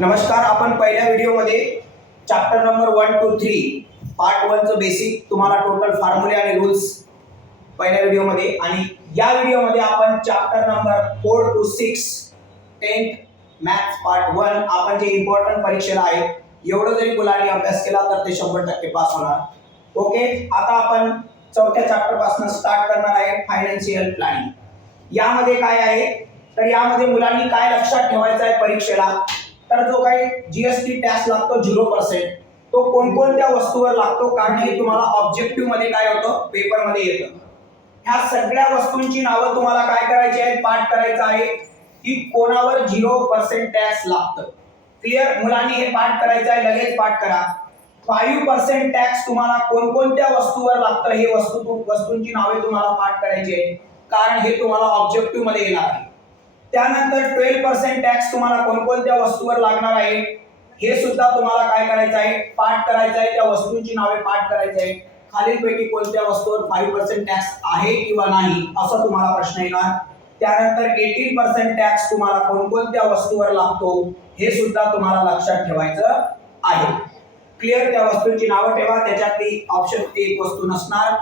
नमस्कार. आपण पहिल्या व्हिडिओमध्ये चॅप्टर नंबर 1 to 3 पार्ट 1 चं बेसिक तुम्हाला टोटल फॉर्म्युले आणि रूल्स पहिल्या व्हिडिओमध्ये आणि या व्हिडिओमध्ये आपण chapter number 4 to 6 10th maths part 1 आपण जे इम्पॉर्टंट परीक्षेला आहे एवढं जरी मुलांनी अभ्यास केला तर ते 100% पास होणार. ओके, आता आपण चौथ्या चॅप्टर पासून स्टार्ट करणार आहे फायनान्शियल प्लॅनिंग. यामध्ये काय आहे तर यामध्ये मुलांनी काय लक्षात ठेवायचं आहे परीक्षेला तर जो काही जीएसटी टॅक्स लागतो 0% तो कोणकोणत्या वस्तूवर लागतो कारण हे तुम्हाला ऑब्जेक्टिव्ह मध्ये काय होतं पेपर मध्ये येतं. ह्या सगळ्या वस्तूंची नावं तुम्हाला काय करायची आहेत पाठ करायचं आहे की कोणावर 0% टॅक्स लागतं. क्लिअर मुलांनी हे पाठ करायचं आहे लगेच पाठ करा. 5% टॅक्स तुम्हाला कोणकोणत्या वस्तूवर लागतं हे वस्तूंची नावे तुम्हाला पाठ करायची आहे कारण हे तुम्हाला ऑब्जेक्टिव्ह मध्ये येणार आहे. त्यानंतर 12% टॅक्स तुम्हाला कोणकोणत्या वस्तूवर लागणार आहे हे सुद्धा तुम्हाला काय करायचं आहे पाठ करायचं आहे. त्या वस्तूंची नावे पाठ करायची आहे. खालीलपैकी कोणत्या वस्तूवर 5% टॅक्स आहे किंवा नाही असा तुम्हाला प्रश्न येणार. त्यानंतर 18% टॅक्स तुम्हाला कोणकोणत्या वस्तूवर लागतो हे सुद्धा तुम्हाला लक्षात ठेवायचं आहे. क्लिअर, त्या वस्तूंची नावं ठेवा. त्याच्यातली ऑप्शन एक वस्तू नसणार.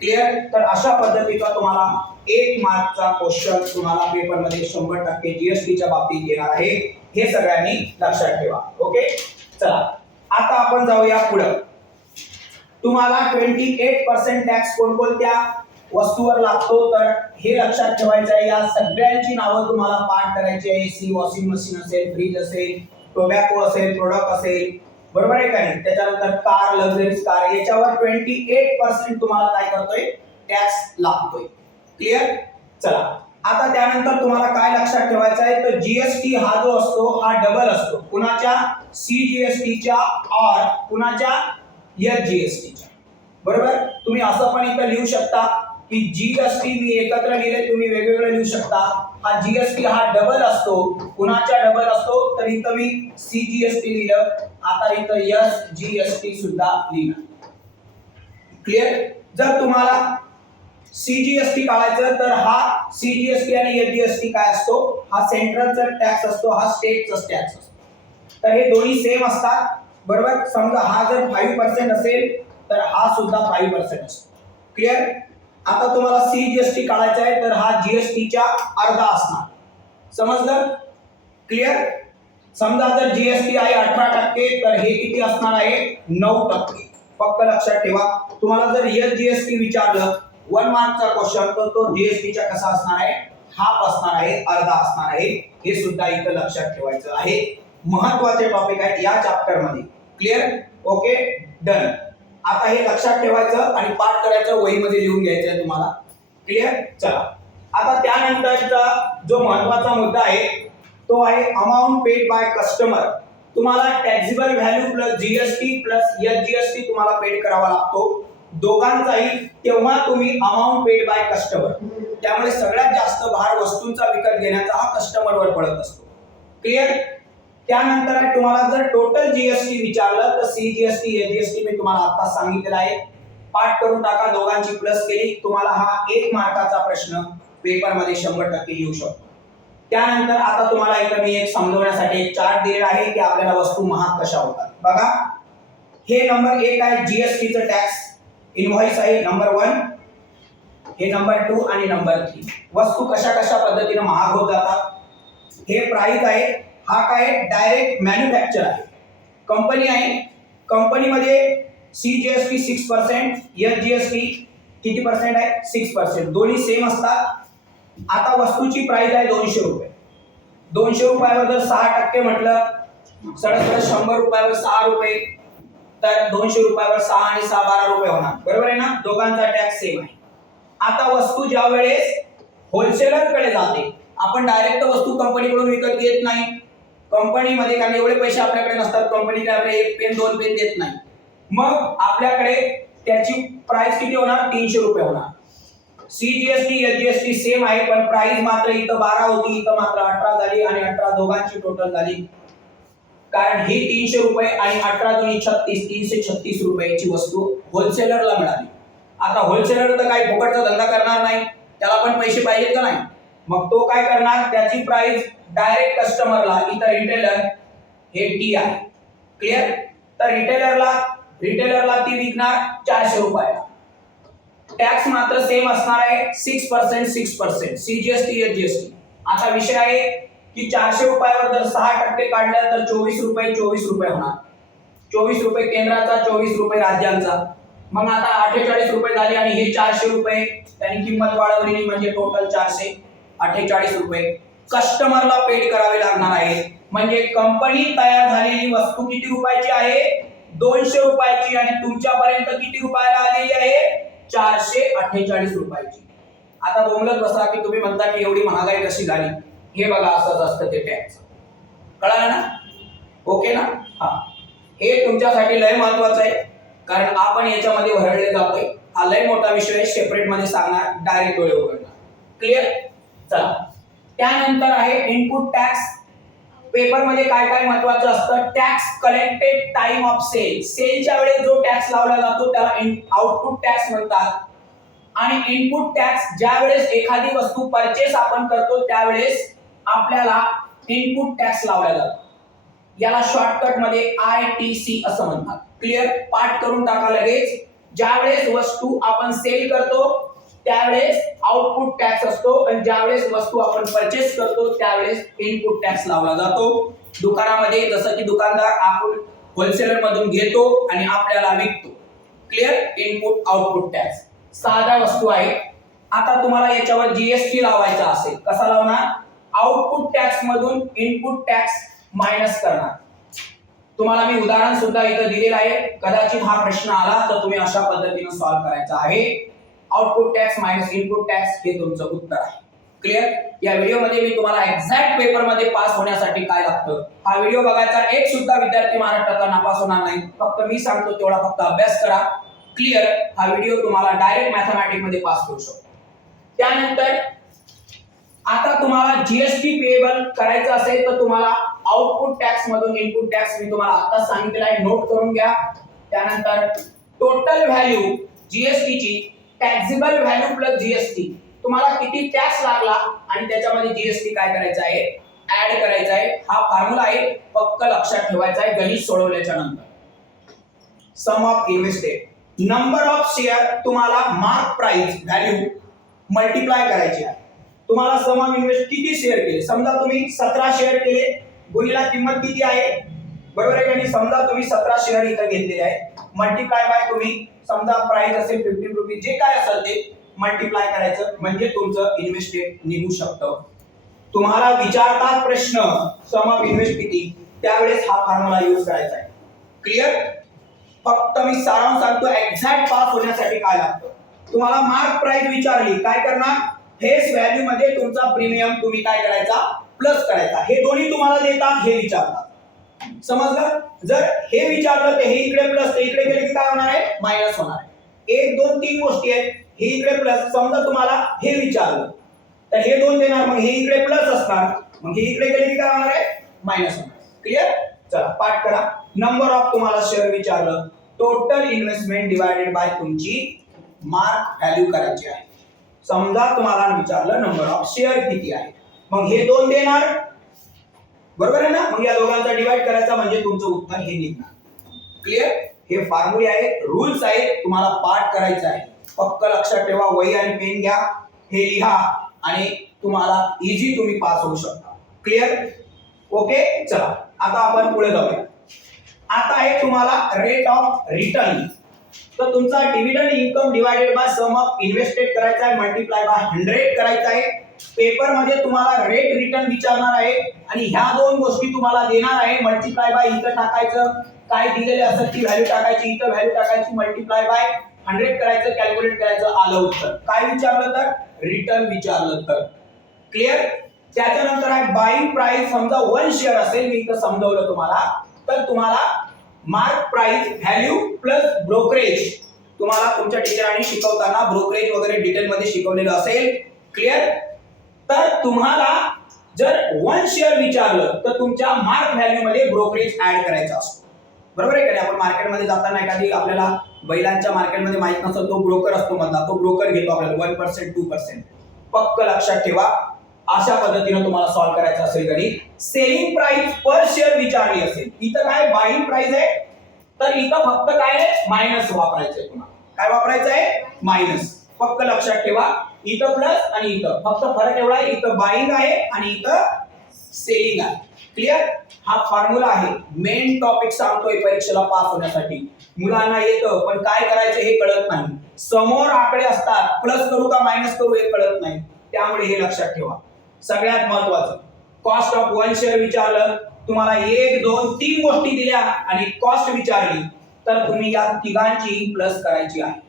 क्लिअर, तर अशा पद्धतीचा तुम्हाला 1 मार्कचा क्वेश्चन तुम्हाला पेपर मध्ये 100% जीएसटीच्या बाबतीत येणार आहे. हे सगळ्यांनी लक्षात ठेवा. ओके, चला आता आपण जाऊया पुढे. तुम्हाला 28% टॅक्स कोणकोणत्या वस्तूवर लागतो तर हे लक्षात ठेवायचं आहे. या सगळ्यांची नावं तुम्हाला पाठ करायची आहे. एसी, वॉशिंग मशीन असेल, फ्रीज असेल, टोबॅको असेल, प्रोडक्ट असेल, बरोबर आहे का नाही. त्याच्यानंतर कार, लक्झरीज कार याच्यावर 28% तुम्हाला काय करतोय टॅक्स लागतोय. क्लिअर, चला आता त्यानंतर तुम्हाला काय लक्षात ठेवायचं आहे तर जीएसटी हा जो असतो हा डबल असतो. कुणाच्या सीजीएसटीच्या और कुणाच्या एसजीएसटीच्या. बरोबर, तुम्ही असं पण इथं लिहू शकता की जीएसटी मी एकत्र लिहिले तुम्ही वेगवेगळे लिहू शकता. हा जीएसटी हा डबल असतो. कुणाच्या डबल असतो तर इथं मी सीजीएसटी लिहिलं. आता इथं एसजीएसटी सुद्धा लिहिलं. क्लिअर, जर तुम्हाला सीजीएसटी काढायचं तर हा सीजीएसटी आणि एसजीएसटी काय असतो हा सेंट्रलचा टॅक्स असतो, हा स्टेटचा टॅक्स असतो. तर हे दोन्ही सेम असतात. बरोबर, समजा हा जर 5% असेल तर हा सुद्धा 5% असतो. क्लिअर, आता तुम्हाला सीजीएसटी काढायचा आहे तर हा जीएसटीच्या अर्धा असणार. समजलं? क्लिअर, समजा जर जीएसटी आहे 18% तर हे किती असणार आहे 9%. फक्त लक्षात ठेवा. तुम्हाला जर एसजीएसटी विचारलं 1 मार्कचा क्वेश्चन तर तो जीएसटीच्या कसा असणार आहे हाफ असणार आहे, अर्धा असणार आहे. हे सुद्धा इथं लक्षात ठेवायचं आहे. महत्त्वाचे टॉपिक आहेत या चॅप्टर मध्ये. Clear, okay, done. आता हे लक्षात ठेवायचं आणि पाठ करायचं, वहीमध्ये लिहून घ्यायचं आहे तुम्हाला. क्लिअर, चला आता त्यानंतरचा जो महत्त्वाचा मुद्दा आहे तो आहे अमाऊंट पेड बाय कस्टमर. तुम्हाला taxable value plus GST plus SGST तुम्हाला पेड करावा लागतो दोघांचाही. तेव्हा तुम्ही अमाऊंट पेड बाय कस्टमर. त्यामुळे सगळ्यात जास्त भार वस्तूंचा विकत घेण्याचा हा कस्टमरवर पडत असतो. क्लिअर, त्यानंतर आहे तुम्हाला जर टोटल जीएसटी विचारलं तर सीजीएसटी एसजीएसटी मी तुम्हाला आता सांगितलेलं आहे. पाठ करून टाका. दोघांची प्लस केली तुम्हाला हा 1 मार्काचा प्रश्न पेपर मध्ये 100% येऊ शकतो. त्यानंतर आता तुम्हाला इथं मी एक समजवण्यासाठी एक चार्ट दिलेला आहे की आपल्याला वस्तू महाग कशा होतात. बघा, हे नंबर 1 आहे जीएसटीचं टॅक्स इनव्हॉइस आहे नंबर 1. हे नंबर 2 आणि नंबर 3 वस्तू कशा कशा पद्धतीने महाग होत जातात. हे प्राइस आहे. हा काय डायरेक्ट मॅन्युफॅक्चर आहे. कंपनी आहे. कंपनीमध्ये सीजीएसटी 6%, एसजीएसटी किती पर्सेंट आहे 6%. दोन्ही सेम असतात. आता वस्तूची प्राइस आहे 200 रुपये. 200 रुपयावर जर 6% म्हटलं सरळ 100 रुपयावर 6 रुपये तर 200 रुपयावर 6 आणि 6 12 रुपये होणार. बरोबर आहे ना. दोघांचा टॅक्स सेम आहे. आता वस्तू ज्या वेळेस होलसेलरकडे जाते आपण डायरेक्ट वस्तू कंपनीकडून विकत घेत नाही. कंपनीमध्ये कारण एवढे पैसे आपल्याकडे नसतात. कंपनी काय आपल्याला 1 पेन 2 पेन देत नाही. मग आपल्याकडे त्याची प्राइस किती होणार 300 रुपये होणार. सीजीएसटी एसजीएसटी सेम आहे पण प्राइस मात्र इथं 12 होती इथं मात्र 18 झाली आणि 18 दोघांची टोटल झाली. कारण ही 300 रुपये आणि 18 दोन्ही 36 336 रुपयाची वस्तू होलसेलरला मिळाली. आता होलसेलर तर काही फुकटचा धंदा करणार नाही. त्याला पण पैसे पाहिजेत का नाही. मग तो काय करणार त्याची प्राइस डायरेक्ट कस्टमरला इथं रिटेलर हे टी आहे. क्लिअर. तर रिटेलरला ती विकणार 400 रुपयाला. टॅक्स मात्र सेम असणार आहे 6% सीजीएसटी एचजीएसटी. आता विषय आहे की 400 रुपयावर जर 6% काढलं तर 24 रुपये होणार. 24 रुपये केंद्राचा, 24 रुपये राज्यांचा. मग आता 48 रुपये झाले आणि हे 400 रुपये त्यांनी किंमत वाढवलेली म्हणजे टोटल 448 रुपये कस्टमरला पेड करावे लागणार आहे. म्हणजे कंपनी तयार झालेली वस्तू किती रुपयाची आहे? 200 रुपयाची आणि तुमच्यापर्यंत किती रुपयाला आलेली आहे? 448 रुपयाची. आता बोंबलत बसा की तुम्ही म्हणता की एवढी महागाई कशी झाली. हे बघा असंच असतं ते टॅक्स. कळालं ना? ओके ना? हा, हे तुमच्यासाठी लय महत्वाचं आहे कारण आपण याच्यामध्ये भरडले जातोय. हा लय मोठा विषय आहे, सेपरेट मध्ये सांगणार, डायरेक्ट डोळे उघडणार. क्लिअर. चला, त्यानंतर आहे इनपुट टॅक्स. पेपर मध्ये काय काय महत्वाचं असतं? Tax collected time of sale. सेलच्या वेळेस जो टॅक्स लावला जातो त्याला आउटपुट टॅक्स म्हणतात. आणि इनपुट टॅक्स ज्या वेळेस एखादी वस्तू परचेस आपण करतो त्यावेळेस आपल्याला इनपुट टॅक्स लावला जातो. याला शॉर्टकट मध्ये ITC असं म्हणतात. क्लिअर. पाठ करून टाका लगेच. ज्या वेळेस वस्तू आपण सेल करतो त्यावेळेस आउटपुट टॅक्स असतो आणि ज्या वेळेस वस्तू आपण परचेस करतो त्यावेळेस इनपुट टॅक्स लावला जातो. दुकानामध्ये जसं की दुकानदार आपण होलसेलर मधून घेतो आणि आपल्याला विकतो. क्लिअर. इनपुट आउटपुट टॅक्स साधा वस्तू आहे. आता तुम्हाला याच्यावर जीएसटी लावायचा असेल, कसा लावणार? आउटपुट टॅक्स मधून इनपुट टॅक्स मायनस करणार. तुम्हाला मी उदाहरण सुद्धा इथं दिलेलं आहे. कदाचित हा प्रश्न आला तर तुम्ही अशा पद्धतीने सॉल्व्ह करायचा आहे. Output tax minus input tax हे तुमचं उत्तर आहे. क्लिअर. या व्हिडिओमध्ये मी तुम्हाला एक्झॅक्ट पेपर मध्ये पास होण्यासाठी काय लागतं हा व्हिडिओ बघायचा. एक सुद्धा विद्यार्थी महाराष्ट्राचा नापास होणार नाही. फक्त मी सांगतो तेवढा फक्त अभ्यास करा. क्लिअर. हा व्हिडिओ तुम्हाला डायरेक्ट मॅथमॅटिक्स मध्ये पास करू शकतो. त्यानंतर आता तुम्हाला जीएसटी पेएबल करायचं असेल तर तुम्हाला आउटपुट टॅक्स मधून इनपुट टॅक्स मी तुम्हाला आता सांगितलेलं आहे, नोट करून घ्या. त्यानंतर टोटल व्हॅल्यू जीएसटीची टॅक्सेबल व्हॅल्यू प्लस जीएसटी तुम्हाला किती टॅक्स लागला आणि त्याच्यामध्ये जीएसटी काय करायचं आहे? ऍड करायचा आहे. हा फॉर्म्युला आहे, फक्त लक्षात ठेवायचा आहे गणित सोडवल्याच्या नंतर. Sum of invested number of share तुम्हाला मार्क प्राइस व्हॅल्यू मल्टिप्लाय करायची आहे. तुम्हाला सम ऑफ इन्व्हेस्ट किती शेअर केले? समजा तुम्ही 17 शेअर केले, गुणिला किंमत किती आहे? बरोबर आहे की? समजा तुम्ही 17 शेअर इथं घेतलेले आहे, मल्टिप्लाय बाय तुम्ही समजा प्राइस असेल 15 रुपये, जे काय असेल ते मल्टिप्लाय करायचं म्हणजे तुमचं इन्व्हेस्टेड निघू शकतं. तुम्हाला विचारतात प्रश्न सम ऑफ इन्व्हेस्ट किती, त्यावेळेस हा फॉर्म्युला यूज करायचा आहे. क्लिअर. फक्त मी सारांश सांगतो एक्झॅक्ट पास होण्यासाठी काय लागतं. तुम्हाला मार्क प्राइस विचारली, काय करणार? फेस व्हॅल्यू मध्ये तुमचा प्रीमियम तुम्ही काय करायचा? प्लस करायचा. हे दोन्ही तुम्हाला देतात, हे विचारतात. समजलं? जर हे विचारलं तर हे इकडे प्लस, ते इकडे गेले की काय होणार आहे? मायनस होणार आहे. 1 2 3 गोष्टी आहेत. हे इकडे प्लस, समजा तुम्हाला हे विचारलं तर हे 2 देणार, मग हे इकडे प्लस असणार, मग हे इकडे गेले की काय होणार आहे? मायनस होणार. क्लिअर. चला पाठ करा. नंबर ऑफ तुम्हाला शेअर विचारलं, टोटल इन्व्हेस्टमेंट डिवायडेड बाय तुमची मार्क व्हॅल्यू करायची आहे. समजा तुम्हाला विचारलं नंबर ऑफ शेअर किती आहे, मग हे 2 देणार, बरोबर आहे ना? मग या दोघांचा डिवाइड करायचा म्हणजे तुमचं उत्तर हे निघणार. क्लिअर. हे फॉर्म्युले आहेत, रूल्स आहेत, तुम्हाला पाठ करायचं आहे. फक्त लक्षात ठेवा, वही आणि पेन घ्या, हे लिहा आणि तुम्हाला इझी तुम्ही पास होऊ शकता. क्लिअर. ओके. चला आता आपण पुढे जाऊया. आता आहे तुम्हाला रेट ऑफ रिटर्न. तर तुमचा dividend income divided by sum of invested करायचा आहे, मल्टिप्लाय बाय 100 करायचा आहे. पेपर मध्ये तुम्हाला रेट रिटर्न विचारणार आहे आणि ह्या 2 गोष्टी तुम्हाला देणार आहे. मल्टिप्लाय बाय इथं टाकायचं, काय दिलेले असेल ती व्हॅल्यू टाकायची, इथं व्हॅल्यू टाकायची, मल्टिप्लाय बाय 100 करायचं, कॅल्क्युलेट करायचं, आलं उत्तर. काय विचारलं तर? रिटर्न विचारलं तर. क्लिअर. त्याच्यानंतर आहे बाईंग प्राइस. समजा 1 शेअर असेल, मी इथं समजवलं तुम्हाला, तर तुम्हाला mark price value plus brokerage. तुम्हाला तुमच्या टीचरांनी शिकवताना ब्रोकरेज वगैरे डिटेल मध्ये शिकवलेलं असेल. क्लिअर. तर तुम्हाला जर 1 शेअर विचारलं तर तुमच्या मार्क व्हॅल्यू मध्ये ब्रोकरेज ऍड करायचा असतो. बरोबर आहे का? आपण मार्केटमध्ये जाताना एखादी आपल्याला बैलांच्या मार्केटमध्ये माहित नसेल, तो ब्रोकर असतो मधला, तो ब्रोकर घेतो आपल्याला 1% 2%. फक्त लक्षात ठेवा, अशा पद्धतीने तुम्हाला सॉल्व्ह करायचं असेल गणित. सेलिंग प्राइस पर शेअर विचारली असेल, इथं काय बाईंग प्राइस आहे, तर इथं फक्त काय आहे मायनस वापरायचंय. तुम्हाला काय वापरायचं आहे मायनस. फक्त लक्षात ठेवा इथं प्लस आणि इथं फक्त फरक एवढा आहे, इथं बाईंग आहे आणि इथं सेलिंग आहे. क्लिअर. हा फॉर्म्युला आहे. मेन टॉपिक सांगतोय परीक्षेला पास होण्यासाठी. मुलांना येतं पण काय करायचं हे कळत नाही. समोर आकडे असतात, प्लस करू का मायनस करू हे कळत नाही. त्यामुळे हे लक्षात ठेवा. सगळ्यात महत्वाचं कॉस्ट ऑफ वन शेअर विचारलं तुम्हाला, 1 2 3 गोष्टी दिल्या आणि कॉस्ट विचारली तर तुम्ही या तिघांची प्लस करायची आहे.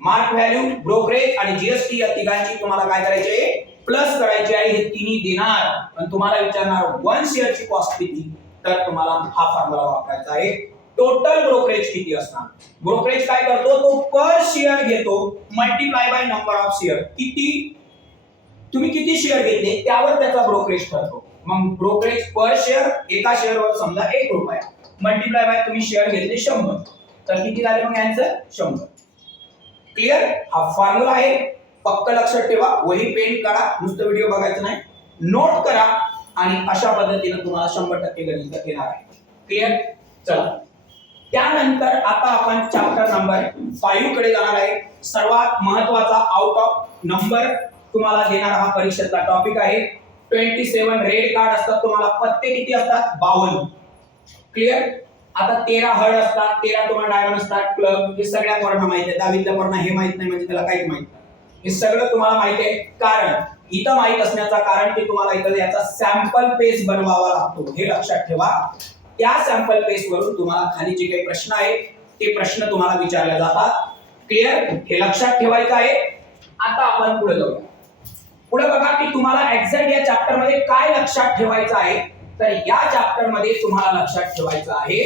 मार्क व्हॅल्यू, ब्रोकरेज आणि जीएसटी या तिघांची तुम्हाला काय करायचे प्लस करायची आहे. हे तिन्ही देणार पण तुम्हाला विचारणार वन शेअरची कॉस्ट किती, तर तुम्हाला हा फॉर्म्युला वापरायचा आहे. टोटल ब्रोकरेज किती असणार. ब्रोकरेज काय करतो तो पर शेअर घेतो multiply by number of share. किती तुम्ही किती शेअर घेतले त्यावर त्याचा ब्रोकरेज ठरतो. मग ब्रोकरेज पर शेअर एका शेअरवर समजा 1 रुपया मल्टिप्लाय बाय तुम्ही शेअर घेतले 100 तर किती झाले मग आन्सर 100. क्लिअर. हा फॉर्म्युला आहे. फक्त लक्षात ठेवा, वही पेन काढा, नुसतं व्हिडिओ बघायचं नाही, नोट करा आणि अशा पद्धतीने तुम्हाला 100% गणित येणार आहे. क्लिअर. चला त्यानंतर आता आपण चॅप्टर नंबर 5 कडे जाणार आहे. सर्वात महत्त्वाचा आउट ऑफ नंबर तुम्हाला देणारा हा परीक्षेचा टॉपिक आहे. 27 रेड कार्ड असतात तुम्हाला. पत्ते किती असतात 52. क्लिअर. आता 13 हळ असतात, 13 तुम्हाला डायमंड असतात, क्लब हे सगळ्या पोरांना माहिती आहे. 10वीतल्या पोरांना हे माहित नाही म्हणजे त्याला काहीच माहित नाही. हे सगळं तुम्हाला माहिती आहे. कारण इथं माहित असण्याचं कारण की तुम्हाला इथं याचा सॅम्पल पेज बनवावा लागतो. हे लक्षात ठेवा. त्या सॅम्पल पेज वरून तुम्हाला खाली जे काही प्रश्न आहेत ते प्रश्न तुम्हाला विचारले जातात. क्लिअर. हे लक्षात ठेवायचं आहे. आता आपण पुढे जाऊया. पुढे बघा की तुम्हाला एक्झॅक्ट या चॅप्टर मध्ये काय लक्षात ठेवायचं आहे. तर या चॅप्टर मध्ये तुम्हाला लक्षात ठेवायचं आहे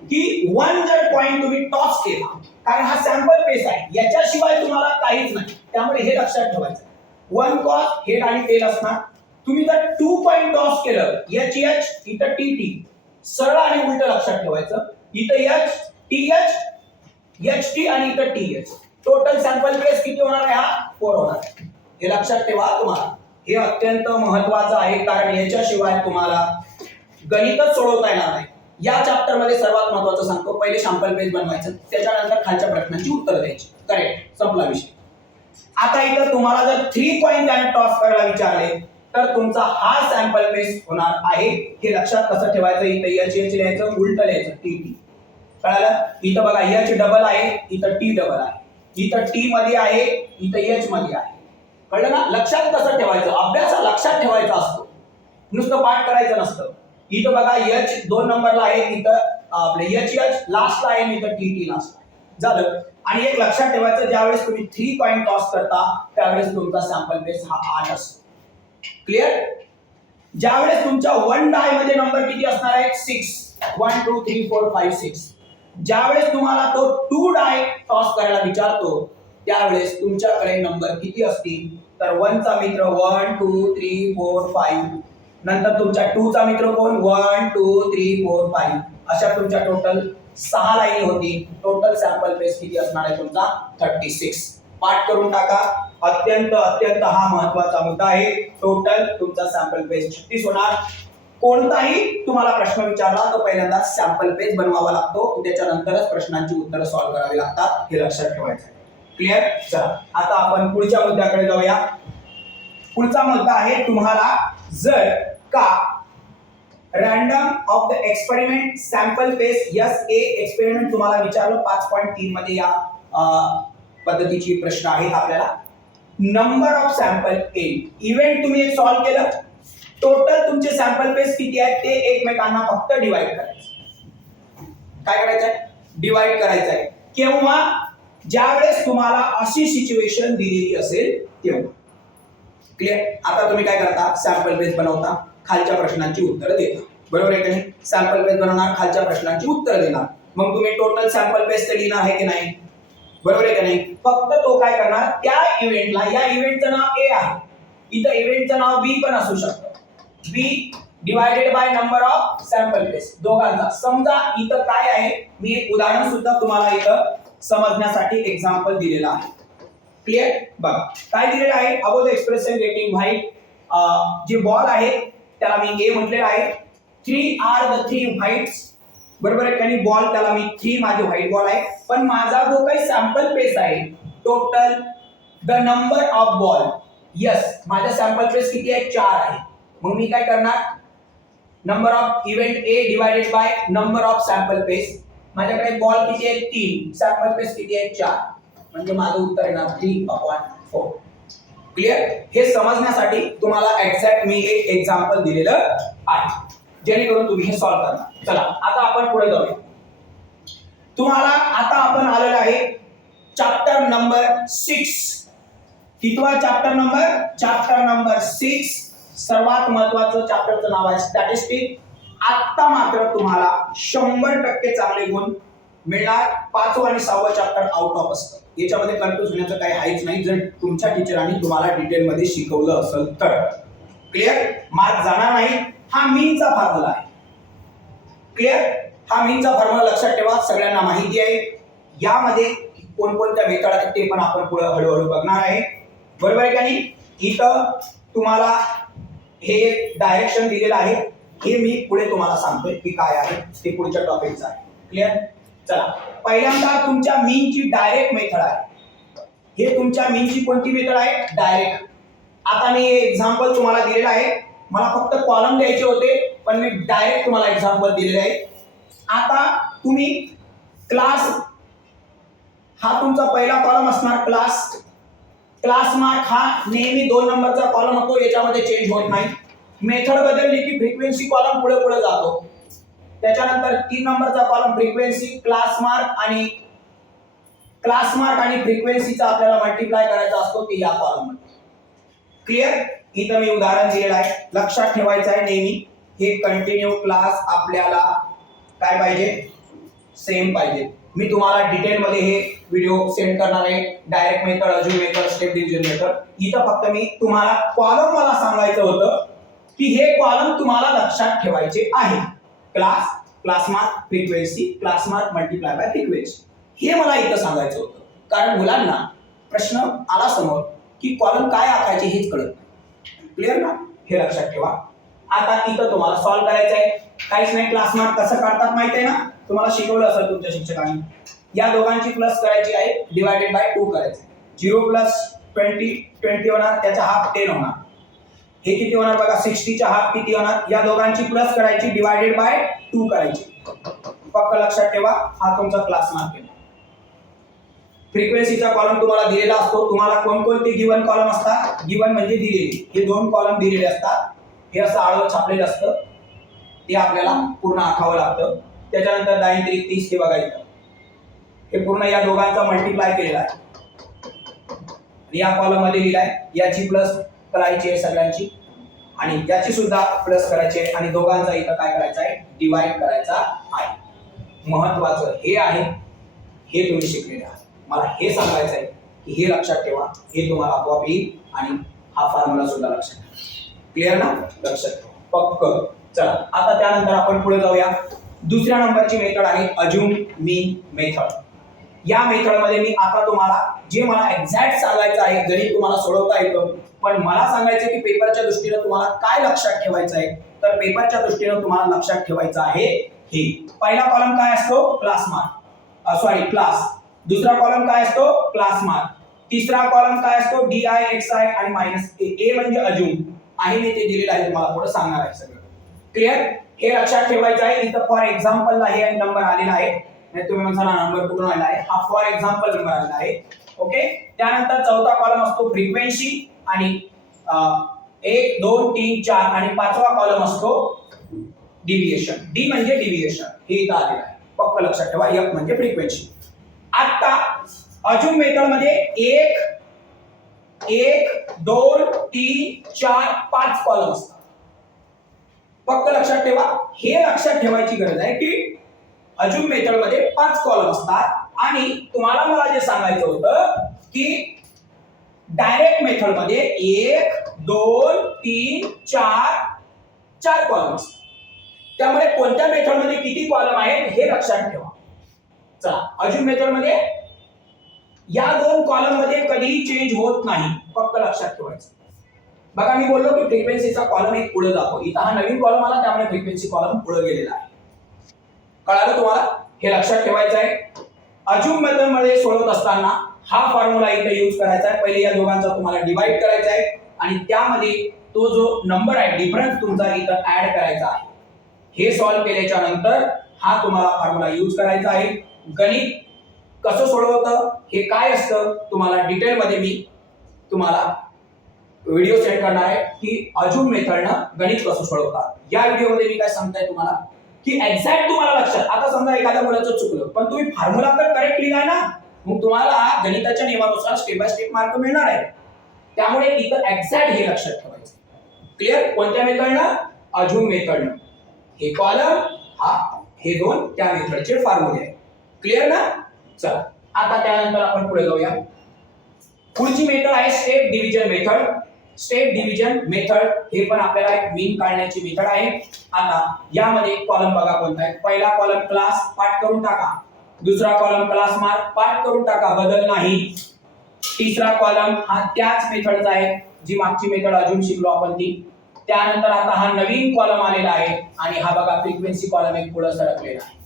की वन जर पॉइंट तुम्ही टॉस केला, कारण हा सॅम्पल पेज आहे, याच्याशिवाय तुम्हाला काहीच नाही. त्यामुळे हे लक्षात ठेवायचं. वन कॉस हेड आणि टेल असणार. तुम्ही जर 2 पॉइंट टॉस केलं एच एच इथं टी टी सरळ आणि उलट लक्षात ठेवायचं. इथं H T H H T आणि इथं T H. Total sample page किती होणार आहे हा 4 होणार आहे. हे लक्षात ठेवा. तुम्हाला हे अत्यंत महत्त्वाचं आहे कारण याच्याशिवाय तुम्हाला गणितच सोडवता येणार नाही. या चॅप्टर मध्ये सर्वात महत्त्वाचं सांगतो, पहिले सॅम्पल पेज बनवायचं, त्याच्यानंतर खालच्या प्रश्नांची उत्तरं द्यायची. करेक्ट. संपला विषय. आता इथं तुम्हाला जर 3 कॉइन त्याने टॉस करायला विचारले तर तुमचा हा सॅम्पल पेज होणार आहे. हे लक्षात कसं ठेवायचं. इथं एच एच लिहायचं, उलट लिहायचं टी टी. कळालं. इथं बघा एच डबल आहे, इथं टी डबल आहे, इथं टी मध्ये आहे, इथं एच मध्ये आहे. कळलं ना. लक्षात कसं ठेवायचं. अभ्यास लक्षात ठेवायचा असतो, नुसतं पाठ करायचं नसतं. इथं बघा एच 2 नंबरला आहे, इथं आपले एच एच लास्टला आहे, इथं टी टी लास्टला आहे. झालं. आणि एक लक्षात ठेवायचं, ज्यावेळेस तुम्ही 3 कॉइन टॉस करता त्यावेळेस तुमचा सॅम्पल बेस हा 8 असतो. क्लिअर. ज्यावेळेस तुमच्या 1 डाय मध्ये नंबर किती असणार आहे 6 1 2 3 4 5 6. ज्यावेळेस तुम्हाला तो 2 डाय टॉस करायला विचारतो त्यावेळेस तुमच्याकडे नंबर किती असतील तर 1 चा मित्र 1 2 3 4 5. नंतर तुमच्या 2 चा मित्र कोण 1 2 3 4 5. अशा तुमच्या टोटल 6 लाईनी होती. टोटल सॅम्पल पेज किती असणार आहे तुमचा 36. पाठ करून टाका. अत्यंत अत्यंत हा महत्त्वाचा मुद्दा आहे. टोटल तुमचा सॅम्पल पेज 36 होणार. कोणताही तुम्हाला प्रश्न विचारला तर पहिल्यांदा सॅम्पल पेज बनवावा लागतो, त्याच्यानंतरच प्रश्नांची उत्तरं सॉल्व्ह करावी लागतात. हे लक्षात ठेवायचं आहे. क्लिअर. चला आता आपण पुढच्या मुद्द्याकडे जाऊया. पुढचा मुद्दा आहे तुम्हाला जर का random of the experiment sample page S A experiment तुम्हाला विचारलं 5.3 मध्ये या पद्धतीची प्रश्न आहेत आपल्याला. Number of sample A event तुम्ही एक सॉल्व्ह केलं, टोटल तुमचे सॅम्पल पेज किती आहेत ते एकमेकांना फक्त डिवाइड करायचं. काय करायचं आहे डिवाइड करायचं आहे. केव्हा ज्यावेळेस तुम्हाला अशी सिच्युएशन दिलेली असेल तेव्हा. क्लिअर. आता तुम्ही काय करता सॅम्पल पेज बनवता, खालच्या प्रश्नांची उत्तरं देता. बरोबर आहे की नाही. सॅम्पल पेज बनवणार, खालच्या प्रश्नांची उत्तरं देणार. मग तुम्ही टोटल सॅम्पल पेज ते लिहिणार आहे की नाही. बरोबर आहे की नाही. फक्त तो काय करणार त्या इव्हेंटला, या इव्हेंटचं नाव ए आहे, इथं इव्हेंटचं नाव बी पण असू शकतं. B divided by number of sample space दोघांचा. समजा इथं काय आहे, मी एक उदाहरण सुद्धा तुम्हाला इथं समजण्यासाठी एक्झाम्पल दिलेलं आहे. क्लिअर? बघा काय दिलेलं आहे, above the expression getting white, जे बॉल आहे त्याला मी ए म्हटलेलं आहे. 3 आर द 3 व्हाईट्स, बरोबर आहे कारण बॉल त्याला मी 3 माझे व्हाईट बॉल आहे. पण माझा जो काही सॅम्पल पेस आहे total the number of ball, yes माझा सॅम्पल पेस किती आहे 4 आहे. मग मी काय करणार, number of event A divided by number of sample space. माझ्याकडे बॉल किती आहे 3, सॅम्पल पेस किती आहे 4, म्हणजे माझं उत्तर येणार 3/4. क्लिअर? हे समजण्यासाठी तुम्हाला एक्झॅक्ट मी एक एक्झाम्पल दिलेलं आहे जेणेकरून तुम्ही हे सॉल्व्ह करणार. चला आता आपण पुढे जाऊया. तुम्हाला आता आपण आलेलो आहे चॅप्टर नंबर 6. कितवा चॅप्टर नंबर? Chapter number 6. सर्वात महत्वाचं चॅप्टरचं नाव आहे स्टॅटिस्टिक. आता मात्र तुम्हाला 100% चांगले गुण मिळणार. 5वं आणि 6वं चॅप्टर आउट ऑफ असतं, याच्यामध्ये कन्फ्यूज होण्याचं काही आहेच नाही जर तुमच्या टीचरांनी तुम्हाला डिटेल मध्ये शिकवलं असेल तर. क्लिअर? मार्क जाणार नाही. हा मीनचा फॉर्म्युला आहे. क्लिअर? हा मीनचा फॉर्म्युला लक्षात ठेवा, सगळ्यांना माहिती आहे. यामध्ये कोणकोणत्या मेथड आहेत ते पण आपण पुढे हळूहळू बघणार आहे, बरोबर आहे का नाही? इथं तुम्हाला हे डायरेक्शन दिलेलं आहे, हे मी पुढे तुम्हाला सांगतोय की काय आहे ते पुढच्या टॉपिकचं आहे. क्लिअर? चला पहिल्यांदा तुमच्या मीनची डायरेक्ट मेथड आहे. हे तुमच्या मीनची कोणती मेथड आहे? डायरेक्ट. आता मी एक्झाम्पल तुम्हाला दिलेलं आहे, मला फक्त कॉलम द्यायचे होते पण मी डायरेक्ट तुम्हाला एक्झाम्पल दिलेले आहे. आता तुम्ही क्लास, हा तुमचा पहिला कॉलम असणार क्लास. क्लास मार्क हा नेहमी 2 नंबरचा कॉलम होतो, याच्यामध्ये चेंज होत नाही. मेथड बदलली की फ्रिक्वेन्सी कॉलम पुढे पुढे जातो. त्याच्यानंतर 3 नंबरचा कॉलम फ्रिक्वेन्सी, क्लास मार्क आणि फ्रिक्वेन्सीचा आपल्याला मल्टिप्लाय करायचा असतो ते या कॉलम मध्ये. क्लिअर? इथं मी उदाहरण दिलेलं आहे, लक्षात ठेवायचं आहे नेहमी. हे कंटिन्यू क्लास आपल्याला काय पाहिजे? सेम पाहिजे. मी तुम्हाला डिटेल मध्ये हे व्हिडिओ सेंड करणार आहे, डायरेक्ट मेथड, अजून मेथड, स्टेप डिव्हिजन मेथड. इथं फक्त मी तुम्हाला कॉलम मला सांगायचं होतं की हे कॉलम तुम्हाला लक्षात ठेवायचे आहे. Class mark, frequency, class mark multiply by frequency, हे मला इथं सांगायचं होतं. कारण मुलांना प्रश्न आला समोर की कॉलम काय आकायचे हेच कळत नाही. क्लिअर ना? हे लक्षात ठेवा. आता इथं तुम्हाला सॉल्व्ह करायचं आहे, काहीच नाही. क्लास मार्क कसं काढतात माहिती आहे ना, तुम्हाला शिकवलं असेल तुमच्या शिक्षकांनी. या दोघांची प्लस करायची आहे, डिवायडेड बाय 2 करायचं. 0 + 20 होणार, त्याचा हाफ 10 होणार. हे किती होणार बघा, 60 चा हाफ किती होणार? या दोघांची प्लस करायची, डिवायडेड बाय 2 करायची. फक्त लक्षात ठेवा, हा तुमचा क्लास मार्क आहे. फ्रिक्वेन्सीचा कॉलम तुम्हाला दिलेला असतो. तुम्हाला कोणकोणते गिवन कॉलम असतात? गिवन म्हणजे दिलेले, हे 2 कॉलम दिलेले असतात. हे असं आडवं छापलेलं असतं, ते आपल्याला पूर्ण आखावं लागतं. त्याच्यानंतर 10 × 30 हे बघायचं, हे पूर्ण या दोघांचा मल्टिप्लाय केलेला आहे. या कॉलम मध्ये लिहिलाय, याची प्लस करायची आहे सगळ्यांची आणि याची सुद्धा प्लस करायची आहे आणि दोघांचा इथं काय करायचं आहे? डिवाइड करायचा आहे. महत्वाचं हे आहे, हे तुम्ही शिकलेले आहात. मला हे सांगायचं आहे की हे लक्षात ठेवा, हे तुम्हाला आपोआप येईल आणि हा फॉर्म्युला सुद्धा लक्षात ठेवा. क्लिअर ना? लक्षात ठेवा पक्क. चला आता त्यानंतर आपण पुढे जाऊया. दुसऱ्या नंबरची मेथड आहे अज्युम मीन मेथड. या मेथड मध्ये मी आता तुम्हाला जे मला एक्झॅक्ट सांगायचं आहे, गणित तुम्हाला सोडवता येतं, पण मला सांगायचं की पेपरच्या दृष्टीने तुम्हाला काय लक्षात ठेवायचं आहे. तर पेपरच्या दृष्टीने तुम्हाला लक्षात ठेवायचं आहे हे. पहिला कॉलम काय असतो? Class mark, class. दुसरा कॉलम काय असतो? Class mark. तिसरा कॉलम काय असतो? DI, XI आणि -A म्हणजे अज्युम आहे. मी ते दिलेलं आहे, तुम्हाला पुढे सांगणार आहे सगळं. क्लिअर? हे लक्षात ठेवायचं आहे. इथं फॉर एक्झाम्पलला हे नंबर आलेला आहे, नाही तुम्ही म्हणता नंबर कुठून आला आहे, हा फॉर एक्झाम्पल नंबर आलेला आहे. ओके. त्यानंतर चौथा कॉलम असतो फ्रिक्वेन्सी आणि 1 2 3 4 आणि 5वा कॉलम असतो डिव्हिएशन. डी म्हणजे डिव्हिएशन, हे इथं आलेलं आहे. पक्क लक्षात ठेवा. F म्हणजे फ्रिक्वेन्सी. आता अज्युम मेथड मध्ये 1 2 3 4 5 कॉलम असतात. फक्त लक्षात ठेवा, हे लक्षात ठेवायची गरज आहे की अज्युम मेथड मध्ये 5 कॉलम असतात आणि तुम्हाला मला जे सांगायचं होतं की डायरेक्ट मेथड मध्ये 1 2 3 4 कॉलम असतात. त्यामुळे कोणत्या मेथड मध्ये किती कॉलम आहेत हे लक्षात ठेवा. चला अज्युम मेथड मध्ये या दोन कॉलम मध्ये कधीही चेंज होत नाही, फक्त लक्षात ठेवायचं. बघा मी बोललो की फ्रिक्वेन्सीचा कॉलम एक पुढे जातो, इथं हा नवीन कॉलम आला त्यामुळे फ्रिक्वेन्सी कॉलम पुढे गेलेला आहे. कळालं तुम्हाला? हे लक्षात ठेवायचं आहे. अजून मेथड मध्ये सोडवत असताना हा फॉर्म्युला इथे यूज करायचा आहे. पहिले या दोघांचा तुम्हाला डिवाइड करायचा आहे आणि त्यामध्ये तो जो नंबर आहे डिफरन्स तुमचा इथं ऍड करायचा आहे. हे सॉल्व्ह केल्याच्या नंतर हा तुम्हाला फॉर्म्युला यूज करायचा आहे. गणित कसं सोडवतं हे काय असतं तुम्हाला डिटेल मध्ये मी तुम्हाला व्हिडिओ सेंड करणार आहे की अजून मेथडनं गणित कसं सोडवतात. या व्हिडिओमध्ये मी काय सांगताय तुम्हाला की एक्झॅक्ट तुम्हाला लक्षात. आता समजा एखाद्या मुलाचं चुकलं पण तुम्ही फॉर्म्युला तर करेक्ट लिहिलाय ना, मग तुम्हाला गणिताच्या नियमानुसार स्टेप बाय स्टेप मार्क मिळणार आहे. त्यामुळे इथं एक्झॅक्ट हे लक्षात ठेवायचं. क्लिअर? कोणत्या मेथडनं? अजून मेथडनं. हे कॉलम हा हे दोन त्या मेथडचे फॉर्म्युले आहे. क्लिअर ना? चला आता त्यानंतर आपण पुढे जाऊया. पुढची मेथड आहे step division method. Step division method हे पण आपल्याला एक मीन काढण्याची मेथड आहे. आता यामध्ये कॉलम बघा कोणता आहे. पहिला कॉलम क्लास पाठ करून टाका, दुसरा कॉलम क्लास मार्क पाठ करून टाका, बदल नाही. तिसरा कॉलम हा त्याच मेथडचा आहे जी मागची मेथड अजून शिकलो आपण ती. त्यानंतर आता हा नवीन कॉलम आलेला आहे आणि हा बघा फ्रिक्वेन्सी कॉलम एक पुढे सरकलेला आहे.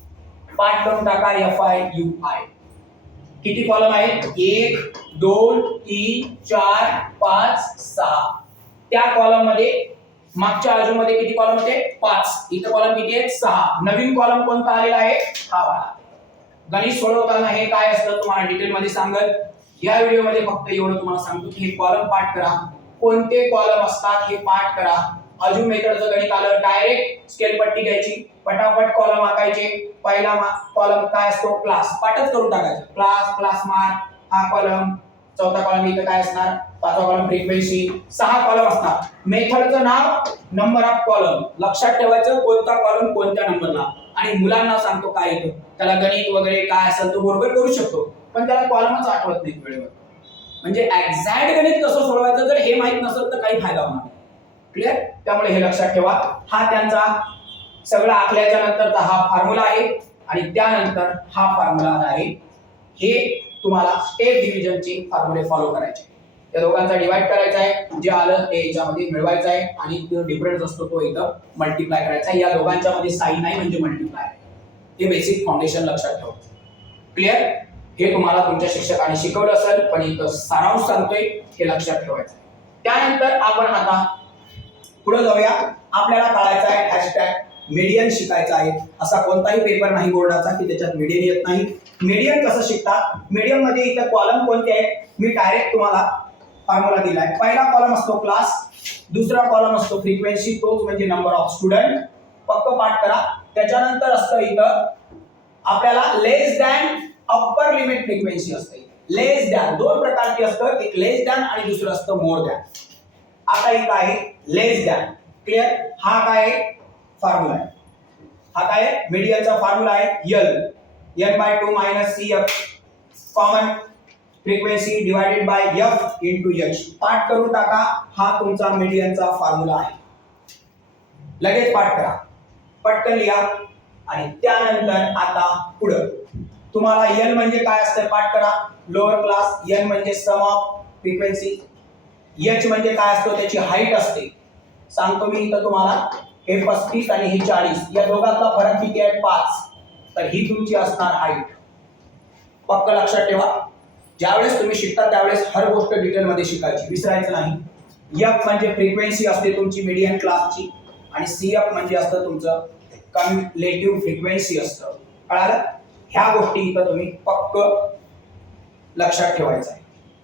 पाठ करून टाका FIUI. किती कॉलम आहेत? 1 2 3 4 5 6. त्या कॉलम मध्ये मागच्या अजून मध्ये किती कॉलम होते? 5. इथं कॉलम किती आहेत? 6. नवीन कॉलम कोणता आलेला आहे? हा वाला. गणित सोडवताना हे काय असतं तुम्हाला डिटेल मध्ये सांगत. या व्हिडिओ मध्ये फक्त एवढं तुम्हाला सांगतो की हे कॉलम पाठ करा, कोणते कॉलम असतात हे पाठ करा. अजून मेथडचं गणित आलं, डायरेक्ट स्केल पट्टी घ्यायची, पटापट कॉलम आकायचे. पहिला कॉलम काय असतो? क्लास. पाठच करून टाकायचं. क्लास, क्लास मार्क, हा कॉलम. चौथा कॉलम इथं काय असणार? पाचवा कॉलम फ्रिक्वेन्सी. 6 कॉलम असणार. मेथडचं नाव, नंबर ऑफ कॉलम. लक्षात ठेवायचं कोणता कॉलम कोणत्या नंबरला. आणि मुलांना सांगतो काय येतं, त्याला गणित वगैरे काय असेल तो बरोबर करू शकतो, पण त्याला कॉलमच आठवत नाही वेळेवर. म्हणजे एक्झॅक्ट गणित कसं सोडवायचं जर हे माहित नसेल तर काही फायदा होणार नाही. क्लिअर? त्यामुळे हे लक्षात ठेवा. हा त्यांचा सगळं आखल्याच्या नंतरचा हा फॉर्म्युला आहे आणि त्यानंतर हा फॉर्म्युला आहे. हे तुम्हाला स्टेप डिव्हिजनचे फॉर्म्युले फॉलो करायचे. त्या दोघांचा डिवाइड करायचा आहे, जे आलं ते याच्यामध्ये मिळवायचं आहे आणि जो डिफरन्स असतो तो इथं मल्टिप्लाय करायचा आहे. या दोघांच्या मध्ये साइन नाही म्हणजे मल्टिप्लाय. हे बेसिक फाउंडेशन लक्षात ठेवा. क्लिअर? हे तुम्हाला तुमच्या शिक्षकांनी शिकवलं असेल पण इथं सारांश सांगतोय, हे लक्षात ठेवायचं. त्यानंतर आपण आता पुढे जाऊया. आपल्याला कळायचं आहे हॅशटॅग मीडियन शिकायचा आहे. असा कोणताही पेपर नाही बोर्डाचा की त्याच्यात मीडियन येत नाही. मीडियन कसं शिकतात? मीडियन मध्ये इथं कॉलम कोणते आहेत मी डायरेक्ट तुम्हाला फॉर्म्युला दिलाय. पहिला कॉलम असतो क्लास, दुसरा कॉलम असतो फ्रिक्वेन्सी, तोच म्हणजे नंबर ऑफ स्टुडंट. फक्त पाठ करा. त्याच्यानंतर असतं इथं आपल्याला लेस दॅन अप्पर लिमिट फ्रिक्वेन्सी असते. लेस दॅन दोन प्रकारची असतं, एक लेस दॅन आणि दुसरं असतं मोर दॅन. आता इथं आहे लेस दॅन. क्लिअर? हा काय फॉर्म्युला आहे? हा काय मीडियनचा फॉर्म्युला आहे n/2 - CF common frequency divided by F into H. पाठ करून टाका. हा तुमचा मीडियनचा फॉर्म्युला आहे. लगेच पाठ करा, पटकन लिहा. आणि त्यानंतर आता पुढे तुम्हाला n म्हणजे काय असतं पाठ करा. Lower class. n म्हणजे सम ऑफ फ्रिक्वेन्सी. h म्हणजे काय असतो? त्याची हाईट असते. सांगतो मी इथं तुम्हाला. हे 35 आणि हे 40, या दोघांचा फरक किती आहे? 5. तर ही तुमची असणार हाईट. पक्क लक्षात ठेवा. ज्यावेळेस तुम्ही शिकता त्यावेळेस हर गोष्ट डिटेल मध्ये शिकायची, विसरायचं नाही. F म्हणजे फ्रिक्वेन्सी असते तुमची मीडियन क्लासची आणि CF म्हणजे असतं तुमचं कम्युलेटिव्ह फ्रिक्वेन्सी असतं. कळालं? ह्या गोष्टी इथं तुम्ही पक्क लक्षात ठेवायचं आहे.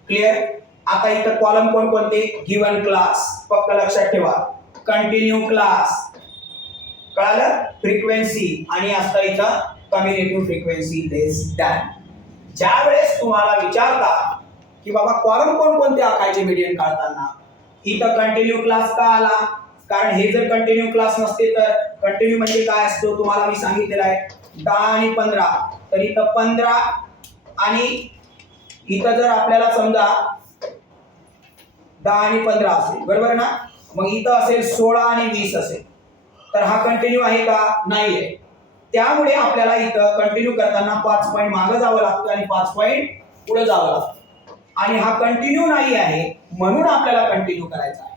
क्लिअर? आता इथं कॉलम कोणते? Given class. पक्क लक्षात ठेवा. Continue class. कळालं? फ्रिक्वेन्सी आणि असतं इथं कम्युलेटिव्ह फ्रिक्वेन्सी लेस दॅन. ज्या वेळेस तुम्हाला विचारता की बाबा कॉलम कोणते आखायचे मीडियन काढताना, इथं कंटिन्यू क्लास का आला? कारण हे जर कंटिन्यू क्लास नसते तर कंटिन्यू म्हणजे काय असतो तुम्हाला मी सांगितलेलं आहे 10 आणि 15. तर इथं 15 आणि इथं जर आपल्याला समजा 10 आणि 15 असेल, बरोबर ना? मग इथं असेल 16 आणि 20 असेल, तर हा कंटिन्यू आहे का? नाही आहे. त्यामुळे आपल्याला इथं कंटिन्यू करताना 5 पॉईंट मागे जावं लागतं आणि 5 पॉईंट पुढे जावं लागतं आणि हा कंटिन्यू नाही आहे म्हणून आपल्याला कंटिन्यू करायचा आहे.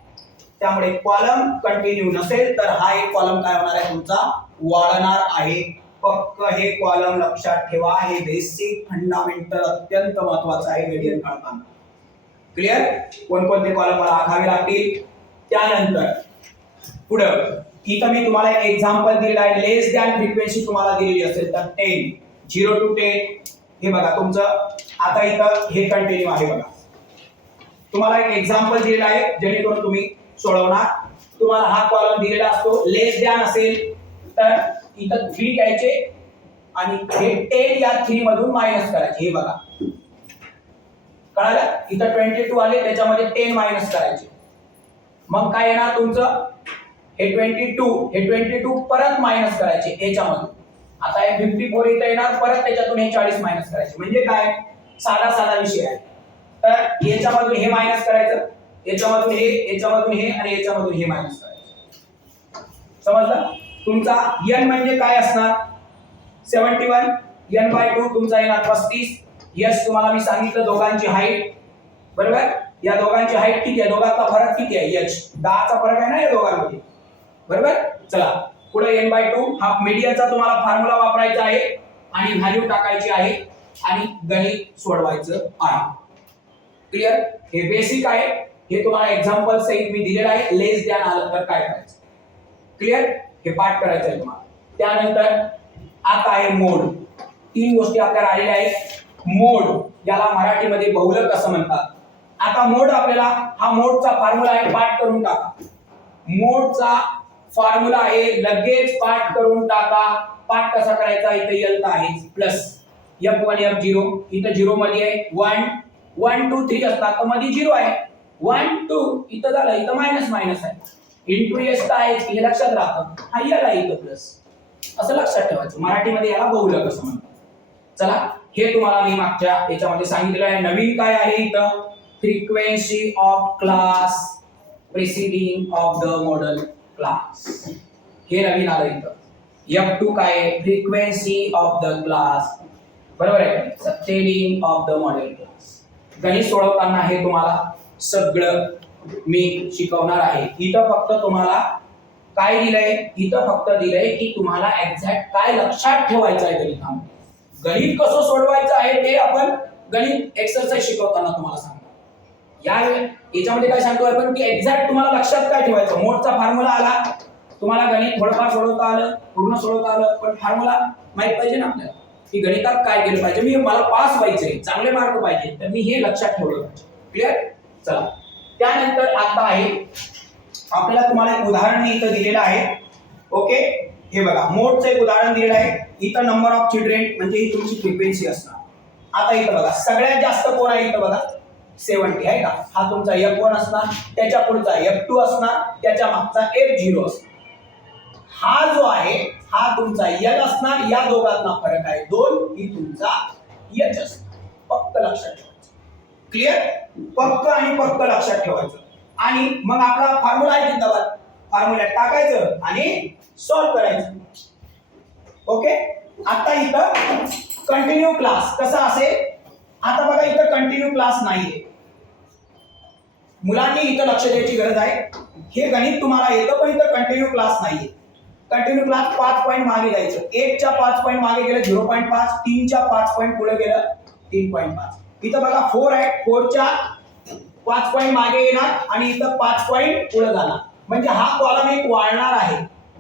त्यामुळे कॉलम कंटिन्यू नसेल तर हा एक कॉलम काय होणार आहे तुमचा वाढणार आहे. फक्त हे कॉलम लक्षात ठेवा. हे बेसिक फंडामेंटल अत्यंत महत्वाचं आहे ग्रेडियंट काढताना. क्लिअर? कोणकोणते कॉलम मला आखावे लागतील. त्यानंतर पुढं इथं मी तुम्हाला एक एक्झाम्पल दिलेलं आहे. लेस दॅन फ्रिक्वेन्सी तुम्हाला दिलेली असेल तर 10 0 to 10 हे बघा तुमचं. आता इथं हे कंटिन्यू आहे बघा. तुम्हाला एक एक्झाम्पल दिलेलं आहे जेणेकरून तुम्ही सोडवणार. तुम्हाला हा कॉलम दिलेला असतो. लेस दॅन असेल तर इथं 3 घ्यायचे आणि हे 10 या 3 मधून मायनस करायचे. हे बघा कळालं. इथं 22 आले त्याच्यामध्ये 10 मायनस करायचे. मग काय येणार तुमचं हे 22 परत मायनस करायचे याच्यामधून. आता हे 54 इथं येणार परत त्याच्यातून हे 40 मायनस करायचे. म्हणजे काय साधा विषय आहे. तर याच्यामधून हे मायनस करायचं, याच्यामधून हे आणि याच्यामधून हे मायनस करायचं. समजलं? तुमचा n म्हणजे काय असणार 71 n/2 तुमचा येणार 35. यस तुम्हाला मी सांगितलं दोघांची हाईट बरोबर. या दोघांची हाईट किती आहे, दोघांचा फरक किती आहे h 10 चा फरक आहे ना या दोघांमध्ये बरोबर. चला पुढे n/2 हा मीडियनचा तुम्हाला फॉर्म्युला वापरायचा आहे आणि व्हॅल्यू टाकायची आहे आणि गणित सोडवायचं आहे. क्लिअर? हे बेसिक आहे. हे तुम्हाला एक्झाम्पल सहित मी दिलेलं आहे. लेस दॅन आलं तर काय करायचं. क्लिअर? हे पाठ करायचं आहे तुम्हाला. त्यानंतर आता आहे मोड. 3 गोष्टी आपल्याला आलेल्या आहेत. मोड याला मराठीमध्ये बहुलक असं म्हणतात. आता मोड आपल्याला हा मोडचा फॉर्म्युला आहे पाठ करून टाका. मोडचा फॉर्म्युला आहे लगेच पाठ करून टाका. पाठ कसा करायचा इथे येत आहे प्लस f1 f0 इथं 0 मध्ये आहे 1 2 3 असतात तर मध्ये 0 आहे 1 2 इथं झालं इथं मायनस आहे. इंटू एस काय हे लक्षात राहतं. हा याला इथं प्लस असं लक्षात ठेवायचं. मराठीमध्ये याला बहुलक असं म्हणतात. चला हे तुम्हाला मी मागच्या याच्यामध्ये सांगितलेलं आहे. नवीन काय आहे इथं frequency of class preceding of the model class. हे नवीन आलं इथं. f2 काय आहे फ्रिक्वेन्सी ऑफ द क्लास बरोबर आहे. सब्टेनिंग ऑफ द मॉडेल क्लास. गणित सोडवताना हे तुम्हाला सगळं मी शिकवणार आहे. इथं फक्त तुम्हाला काय दिलंय इथं फक्त दिलंय की तुम्हाला एक्झॅक्ट काय लक्षात ठेवायचं आहे गणितामध्ये. गणित कसं सोडवायचं आहे ते आपण गणित एक्सरसाइज शिकवताना तुम्हाला सांगतो. याच्यामध्ये काय सांगतो आपण की एक्झॅक्ट तुम्हाला लक्षात काय ठेवायचं. मोडचा फॉर्म्युला आला तुम्हाला गणित थोडंफार सोडवता आलं पूर्ण सोडवता आलं पण फॉर्म्युला माहित पाहिजे ना आपल्याला की गणितात काय केलं पाहिजे. मी मला पास व्हायचंय चांगले मार्क पाहिजे तर मी हे लक्षात ठेवलं पाहिजे. क्लिअर? चला त्यानंतर आता आहे आपल्याला तुम्हाला एक उदाहरण इथं दिलेलं आहे. ओके हे बघा मोडचं एक उदाहरण दिलेलं आहे. इथं नंबर ऑफ चिल्ड्रेन म्हणजे ही तुमची फ्रिक्वेन्सी असणार. आता इथं बघा सगळ्यात जास्त कोण आहे इथं बघा 70 आहे का. हा तुमचा f1 असणार त्याच्या पुढचा f2 असणार त्याच्या मागचा f0 असणार. हा जो आहे हा तुमचा l असणार. या दोघांना फरक आहे 2 ही तुमचा h असणार. फक्त लक्षात ठेवायचं. क्लिअर? फक्त आणि फक्त लक्षात ठेवायचं. आणि मग आपला फॉर्म्युला आहे तिथं फॉर्म्युला टाकायचं आणि सॉल्व करायचं. ओके आता इथं कंटिन्यू क्लास कसा असेल. आता बघा इथं कंटिन्यू क्लास नाहीये. मुलांनी इथं लक्ष द्यायची गरज आहे. हे गणित तुम्हाला येतं पण इथं कंटिन्यू क्लास नाहीये. कंटिन्यू क्लास 5 पॉईंट मागे जायचं. 1 च्या 5 पॉईंट मागे गेलं 0.5 3 च्या 5 पॉईंट पुढे गेलं 3.5. इथं बघा 4 आहे 4 च्या 5 पॉईंट मागे येणार आणि इथं 5 पॉईंट पुढे जाणार. म्हणजे हा कॉलम एक वाढणार आहे.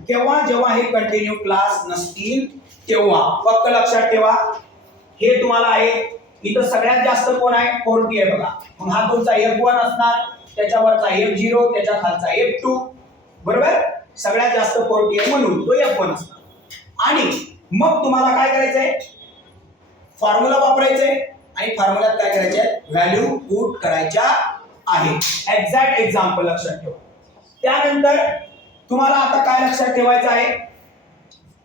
केव्हा जेव्हा हे कंटिन्यू क्लास नसतील तेव्हा. फक्त लक्षात ठेवा हे तुम्हाला आहे. इथं सगळ्यात जास्त कोण आहे 40 आहे बघा. मग हा तुमचा f1 असणार त्याच्यावरचा f0 त्याच्या खालचा f2 बरोबर. सगळ्यात जास्त 40 आहे म्हणून तो f1 असणार. आणि मग तुम्हाला काय करायचंय फॉर्म्युला वापरायचंय आणि फॉर्म्युल्यात काय करायचंय व्हॅल्यू पुट करायच्या आहे. एक्झॅक्ट एक्झाम्पल लक्षात ठेवा. त्यानंतर तुम्हाला आता काय लक्षात ठेवायचं आहे.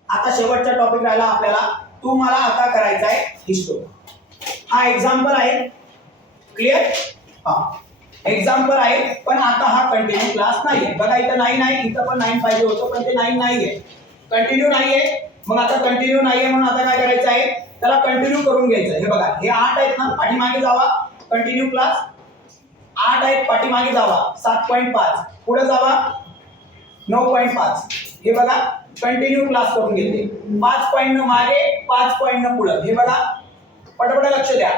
आता शेवटचा टॉपिक राहिला आपल्याला. तुम्हाला आता करायचा आहे हिस्टोरी. हा एक्झाम्पल आहे. क्लिअर? हा एक्झाम्पल आहे पण आता हा कंटिन्यू क्लास नाहीये. बघा इथं 9 आहे इथं पण 9 पाहिजे होतं पण ते 9 नाहीये कंटिन्यू नाहीये. मग आता कंटिन्यू नाहीये म्हणून आता काय करायचं आहे त्याला कंटिन्यू करून घ्यायचं. हे बघा हे 8 आहेत ना, पाठीमागे जावा, कंटिन्यू क्लास 8 आहेत, पाठीमागे जावा 7.5, पुढे जावा 9.5. हे बघा कंटिन्यू क्लास करून घेते. 5 पॉईंट मागे 5 पॉईंट पुढे. हे बघा पटपट लक्ष द्या.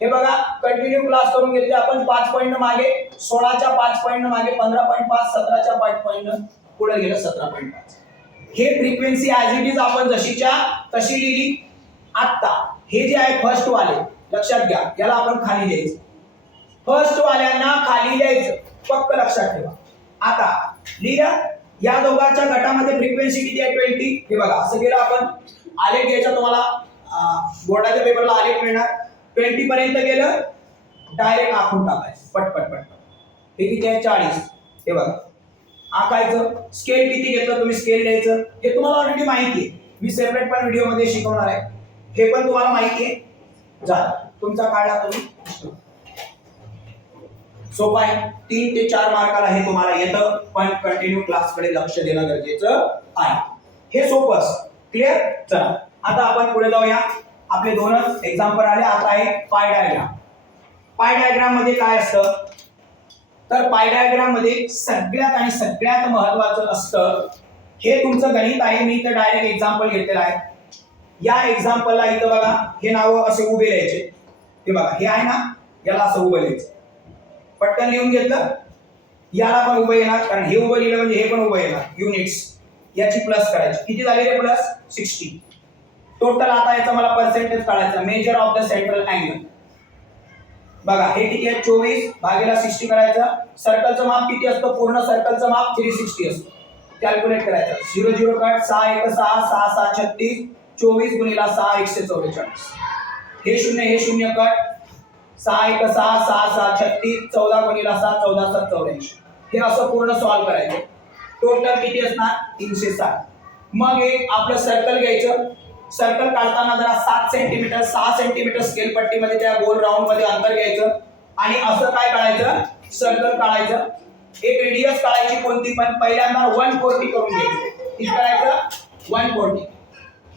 हे बघा कंटिन्यू क्लास करून घेतले आपण. 5 पॉईंट मागे 16च्या 5 पॉईंट मागे 15.5, 17च्या 5 पॉईंट पुढे गेलं 17.5. हे फ्रिक्वेन्सी ॲज इट इज आपण जशीच्या तशी लिहिली. आता हे जे आहे फर्स्ट वाले लक्षात घ्या, याला आपण खाली द्यायचं. फर्स्ट वाल्यांना खाली द्यायचं, फक्त लक्षात ठेवा. आता लिहिलं या दोघांच्या गटामध्ये फ्रिक्वेन्सी किती आहे 20. हे बघा असं केलं आपण. आलेख घ्यायचा, तुम्हाला बोर्डाच्या पेपरला आलेख मिळणार. 20 पर्यंत गेलं डायरेक्ट आखून टाकायचं पटपट पटपट. हे किती आहे 40. हे बघा आखायचं. स्केल किती घेतलं तुम्ही स्केल द्यायचं. हे तुम्हाला ऑलरेडी माहिती आहे, मी सेपरेट पण व्हिडिओ मध्ये शिकवणार आहे. हे पण तुम्हाला माहिती आहे. झालं तुमचा काढला तुम्ही. सोपा आहे. 3 ते 4 मार्काला हे तुम्हाला येतं, पण कंटिन्यू क्लासकडे लक्ष देणं गरजेचं आहे. हे सोपं असतं. क्लिअर. चला आता आपण पुढे जाऊया. आपले दोनच एक्झाम्पल आले. आता आहे पाय डायग्राम. पाय डायग्राम मध्ये काय असतं, तर पाय डायग्राम मध्ये सगळ्यात महत्वाचं असतं, हे तुमचं गणित आहे. मी इथं डायरेक्ट एक्झाम्पल घेतलेलं आहे. या एक्झाम्पलला इथं बघा हे नाव असे उभे लिहायचे. हे बघा हे आहे ना, याला असं उभं लिहायचं. पटकन लिहून घेतलं. याला पण उभं येणार, कारण हे उभं लिहिलं म्हणजे हे पण उभं येणार. युनिट्स याची प्लस करायची. किती झाले रे प्लस 60. टोटल आता याचा मला पर्सेंटेज काढायचा. Measure of the central angle. बघा हे किती आहे 24 भागेला 60 करायचं. सर्कलचं माप किती असतं, पूर्ण सर्कलचं माप 360 असतं. कॅल्क्युलेट करायचं. 0 0 कट 6 1 6 6 6 36, 24 गुणिला 6 144. हे शून्य हे शून्य कट. 6 1 6 6 6 36, 14 गुणिला 6 14 7 84. हे असं पूर्ण सॉल्व्ह करायचं. टोटल किती असणार 360. मग एक आपलं सर्कल घ्यायचं. सर्कल काढताना जरा 7 सेंटीमीटर 6 सेंटीमीटर स्केल पट्टीमध्ये त्या गोल राऊंड मध्ये अंतर घ्यायचं आणि असं काय काढायचं, सर्कल काढायचं. एक रेडियस काढायची कोणती पण. पहिल्यांदा 140 करून घ्यायचं. किती करायचं 140.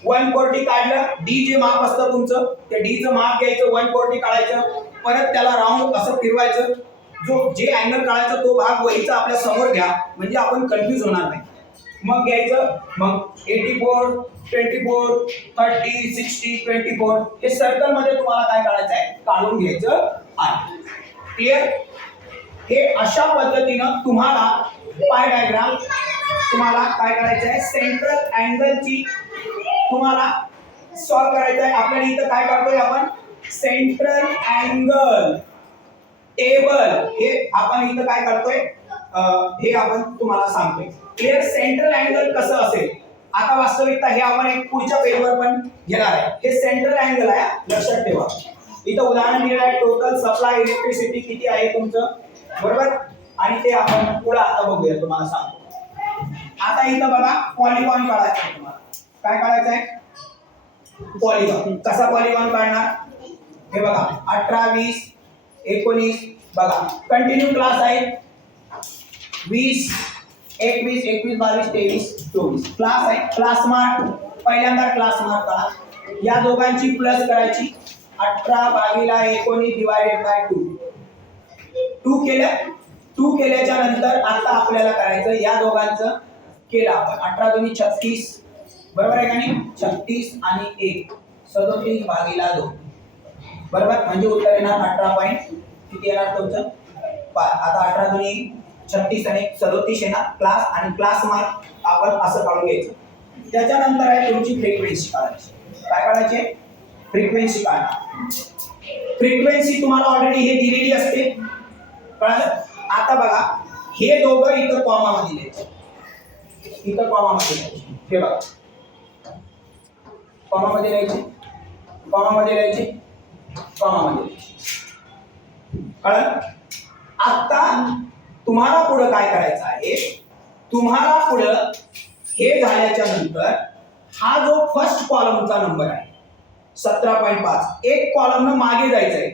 140 काढलं. डी जे माप असतं तुमचं, त्या डी चं माप घ्यायचं. 140 काढायचं. परत त्याला राऊंड असं फिरवायचं. जे अँगल काढायचा तो भाग वहीचा आपल्या समोर घ्या, म्हणजे आपण कन्फ्यूज होणार नाही. मग घ्यायचं. मग 84 24 30 60 24 हे सर्कल मध्ये तुम्हाला काय काढायचं आहे, काढून घ्यायचं आहे. क्लिअर. हे अशा पद्धतीनं तुम्हाला पाय डायग्राम तुम्हाला काय करायचं आहे, सेंट्रल अँगलची तुम्हाला सॉल्व करायचं आहे. आपल्याला इथं काय करतोय आपण, सेंट्रल अँगल टेबल. हे आपण इथं काय करतोय, हे आपण तुम्हाला सांगतोय. क्लिअर. सेंट्रल अँगल कसं असेल, आता वास्तविकता हे आपण एक पुढच्या पेजवर पण घेणार आहे. हे सेंट्रल अँगल आहे, लक्षात ठेवा. इथं उदाहरण दिलेलं आहे. टोटल सप्लाय इलेक्ट्रिसिटी किती आहे तुमचं, बरोबर. आणि ते आपण पुढे आता बघूया, तुम्हाला सांगतो. आता इथं बघा पॉलिगॉन काढायचं आहे तुम्हाला. काय काढायचं आहे, पॉलिगॉन. कसा पॉलिगॉन काढणार, हे बघा 18 20 19 बघा कंटिन्यू क्लास आहे. 20 21 21 22 23 24 क्लास आहे. क्लास मार्क पहिल्यांदा क्लास मार्क करा. या दोघांची प्लस करायची. 18 भागिला 19 डिवाइडेड बाय 2. 2 केल्याच्या नंतर आता आपल्याला करायचं, या दोघांचं केलं आपण. 18 2 36 बरोबर आहे का नाही. 36 आणि 1 37 भागिला 2 बरोबर, म्हणजे उत्तर येणार 18 पॉईंट किती येणार तुमचं 5. आता 18 2 36 आणि 37 येणार क्लास, आणि क्लास मार्क आपण असं काढून घ्यायचं. त्याच्यानंतर आहे तुमची फ्रिक्वेन्सी काढायची. काय काढायची, फ्रिक्वेन्सी काढा. फ्रिक्वेन्सी तुम्हाला ऑलरेडी हे दिलेली असते, कळलं. आता बघा हे दोघं इथं कॉमा मध्ये लिहायचे. इथं कॉमा मध्ये लिहायचे. हे बघा कॉमा मध्ये लिहायचे, कॉमा मध्ये लिहायचे, कॉमा मध्ये लिहायचे. कळलं. आता तुम्हाला पुढे काय करायचं आहे, तुम्हाला पुढे हे झाल्याच्या नंतर हा जो फर्स्ट कॉलमचा नंबर आहे 17.5, एक कॉलमनं मागे जायचं आहे.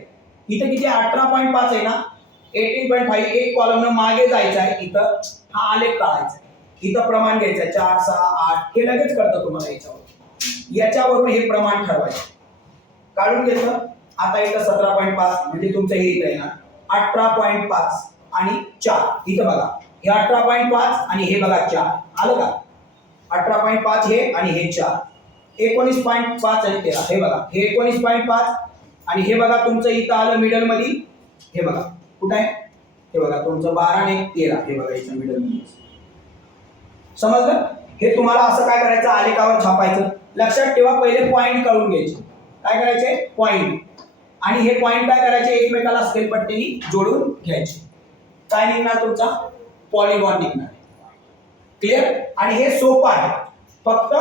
इथं किती 18.5 आहे ना, 18.5 एक कॉलमनं मागे जायचं आहे. इथं हा आलेख काढायचा आहे. इथं प्रमाण घ्यायचं आहे 4 6 8. हे लगेच कळतं तुम्हाला याच्यावर. याच्यावरून हे प्रमाण ठरवायचं. काढून घेतलं. आता इथं 17.5 म्हणजे तुमचं हे इथं येणार 18.5 आणि 4. इथं बघा हे 18.5 आणि हे बघा 4 आलं का. 18.5 हे आणि हे 4. 19.5 आणि 13 हे बघा हे 19.5 आणि हे बघा तुमचं इथं आलं मिडल मध्ये. हे बघा कुठं आहे हे बघा तुमचं 12 आणि 13 हे बघा इथं मिडल मध्ये. समजलं. हे तुम्हाला असं काय करायचं आलेखावर छापायचं. लक्षात ठेवा पहिले पॉइंट काढून घ्यायचे. काय करायचे पॉइंट. आणि हे पॉइंट काय करायचे एकमेकाला स्केल पट्टीने जोडून घ्यायचे. काय निघणार तुमचा पॉलिगॉन निघणार. क्लिअर. आणि हे सोपं आहे. फक्त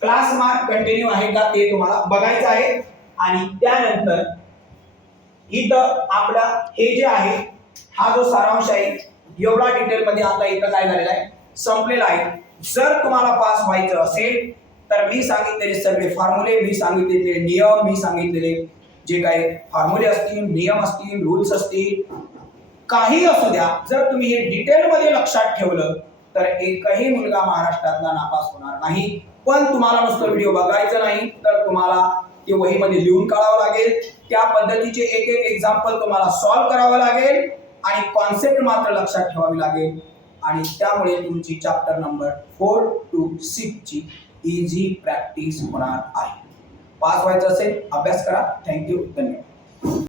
क्लास मार्क कंटिन्यू आहे का ते तुम्हाला बघायचं आहे. आणि त्यानंतर इथं आपला हे जे आहे हा जो सारांश आहे एवढा डिटेल मध्ये आता इथं काय झालेला आहे संपलेला आहे. जर तुम्हाला पास व्हायचं असेल तर मी सांगितलेले सगळे फॉर्म्युले, मी सांगितलेले नियम, मी सांगितलेले जे काही फॉर्म्युले असतील, नियम असतील, रूल्स असतील, काही असू द्या, जर तुम्ही हे डिटेल मध्ये लक्षात ठेवलं तर एकही मुलगा महाराष्ट्रातला नापास होणार नाही. पण तुम्हाला नुसतं व्हिडिओ बघायचं नाही तर तुम्हाला ते वहीमध्ये लिहून काढावं लागेल. त्या पद्धतीचे एक एक एक्झाम्पल तुम्हाला सॉल्व्ह करावं लागेल आणि कॉन्सेप्ट मात्र लक्षात ठेवावी लागेल. आणि त्यामुळे तुमची चॅप्टर नंबर 4 to 6 ची इझी प्रॅक्टिस होणार आहे. पास व्हायचं असेल अभ्यास करा. थँक्यू. धन्यवाद.